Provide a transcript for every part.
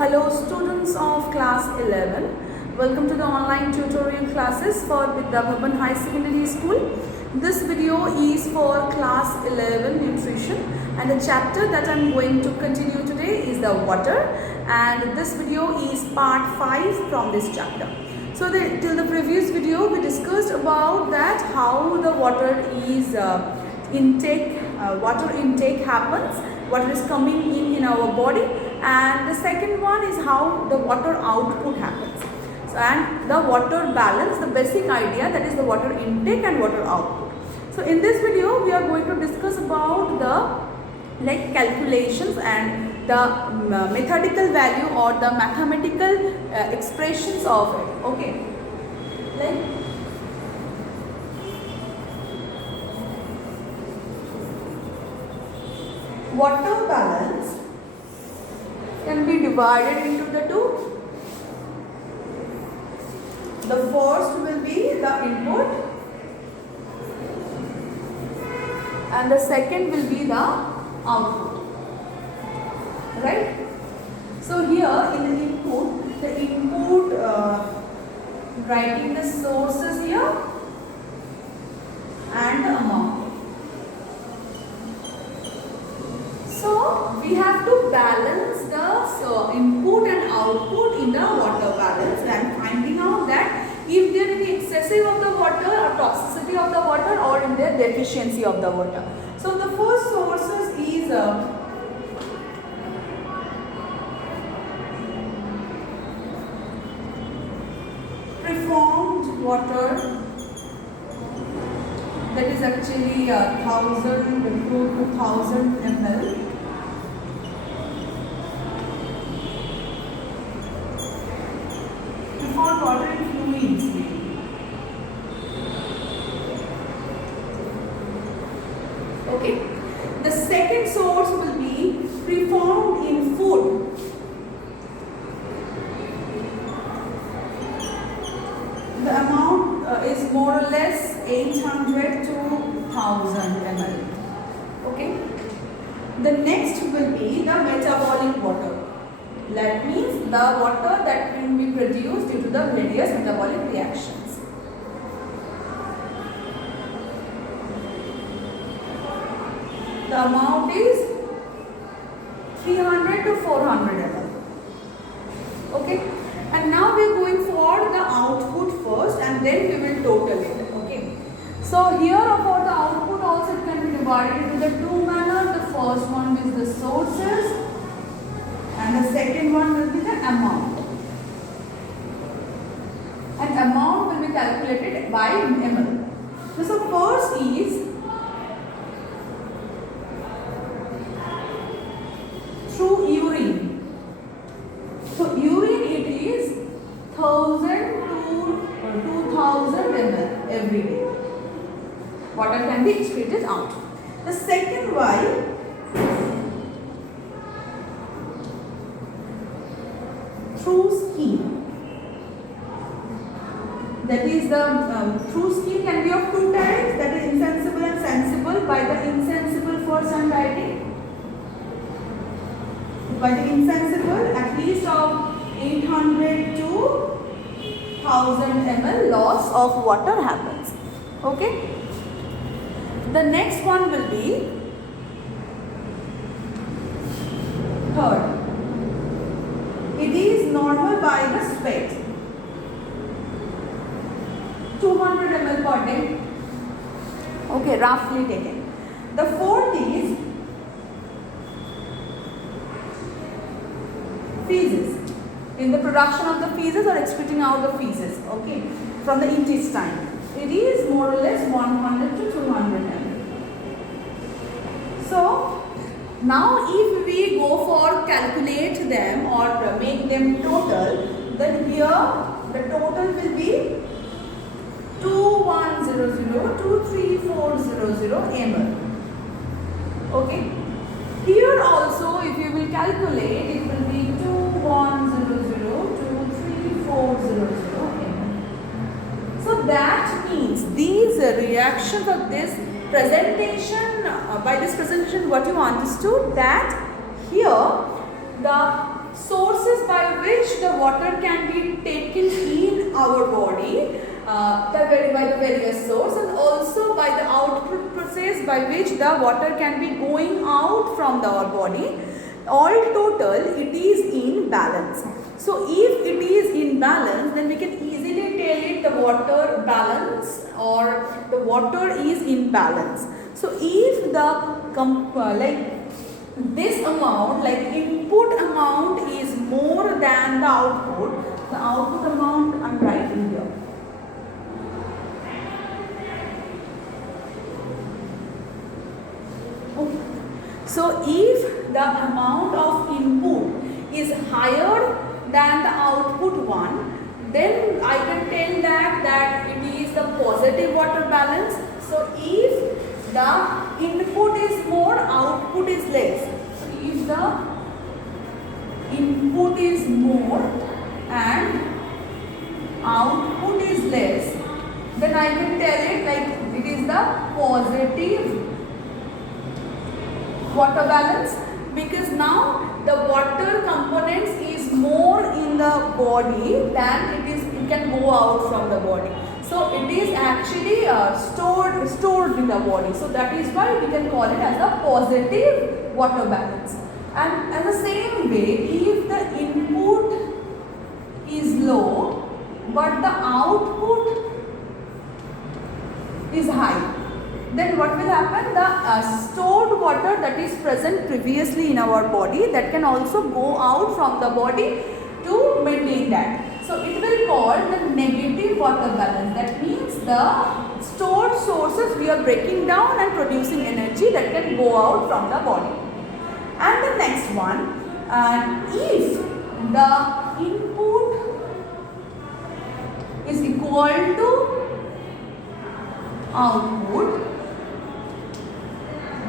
Hello students of class 11. Welcome to the online tutorial classes for Vidya Bhavan High Secondary School. This video is for class 11 nutrition, and the chapter that I am going to continue today is the water, and this video is part 5 from this chapter. So till the previous video we discussed about that how the water is water intake happens, water is coming in our body, and the second one is how the water output happens. So, and the water balance, the basic idea, that is the water intake and water output. So in this video we are going to discuss about the calculations and the methodical value or the mathematical expressions of it. Okay, water balance can be divided into the two. The first will be the input and the second will be the output, right? So here in the input writing the sources here and the amount. So we have to balance the input and output in the water balance, and finding out that if there is excessive of the water or toxicity of the water, or in their deficiency of the water. So the first sources is preformed water, that is actually 1000 to 2000 ml. Preformed water in fluids. Okay. The second source will be preformed in food. The amount is more or less 800 to 1000 ml. Okay. The next will be the metabolic water. That means the water that will be produced due to the various metabolic reactions. The amount is 300 to 400 ml. Okay. And now we are going for the output first, and then we will total it. Okay. So here for the output also it can be divided into the two manner. The first one is the sources, and the second one will be the amount. And amount will be calculated by ml. So first is through urine. So urine, it is 1000 to 2000 ml every day. Water can be excreted out. The second one, through skin. That is the through skin can be of two types, that is insensible and sensible. By the insensible first I am writing. By the insensible, at least of 800 to 1000 ml loss of water happens. Okay. The next one will be third. It is normal by the sweat. 200 ml per day. Okay, roughly taken. The fourth is feces. In the production of the feces or excreting out the feces, okay, from the intestine. It is more or less 100 to 200 ml. So now if we go for calculate them or make them total, then here the total will be 2100 to 3400 ml. Okay. Here also if you will calculate, it will be 2100 to 3400 ml. So that means these reactions of this presentation, by this presentation what you understood, that here the sources by water can be taken in our body by the various source, and also by the output process by which the water can be going out from our body. All total, it is in balance. So if it is in balance, then we can easily tell it the water balance or the water is in balance. So if the this amount, like input amount, is more than the output amount I am writing here. Okay. So if the amount of input is higher than the output one, then I can tell that it is the positive water balance. So if the input is more, output is less. So if the input is more and output is less, then I can tell it like it is the positive water balance, because now the water components is more in the body than it can go out from the body. So it is actually stored in the body. So that is why we can call it as a positive water balance. And in the same way, if the input is low but the output is high, then what will happen? The stored water that is present previously in our body, that can also go out from the body to maintain that. So it will call the negative water balance. That means the stored sources we are breaking down and producing energy that can go out from the body. And the next one, if the input is equal to output,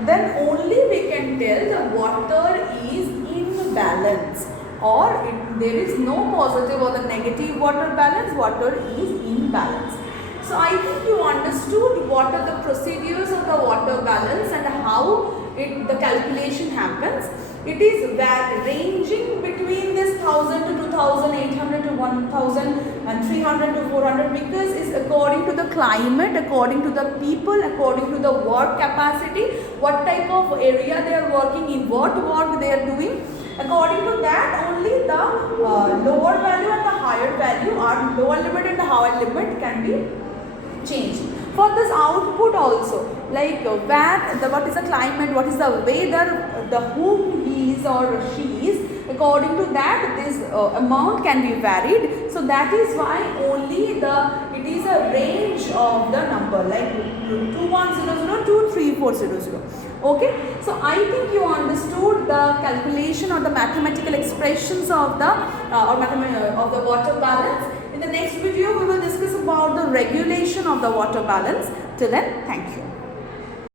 then only we can tell the water is in balance, or there is no positive or the negative water balance, water is in balance. So I think you understood what are the procedures of the water balance and how the calculation happens. It is ranging between this 1000 to 2800 to 1000 and 300 to 400, because it's according to the climate, according to the people, according to the work capacity, what type of area they are working in, what work they are doing. According to that only the lower value and the higher value, or lower limit and the higher limit, can be changed. For this output also, like what is the climate, what is the weather, the whom he is or she is, according to that this amount can be varied. So that is why only it is a range of the number, like 2100 to 3400. Okay, so I think you understood the calculation or the mathematical expressions of the water balance. In the next video we will discuss about the regulation of the water balance. Till then, thank you.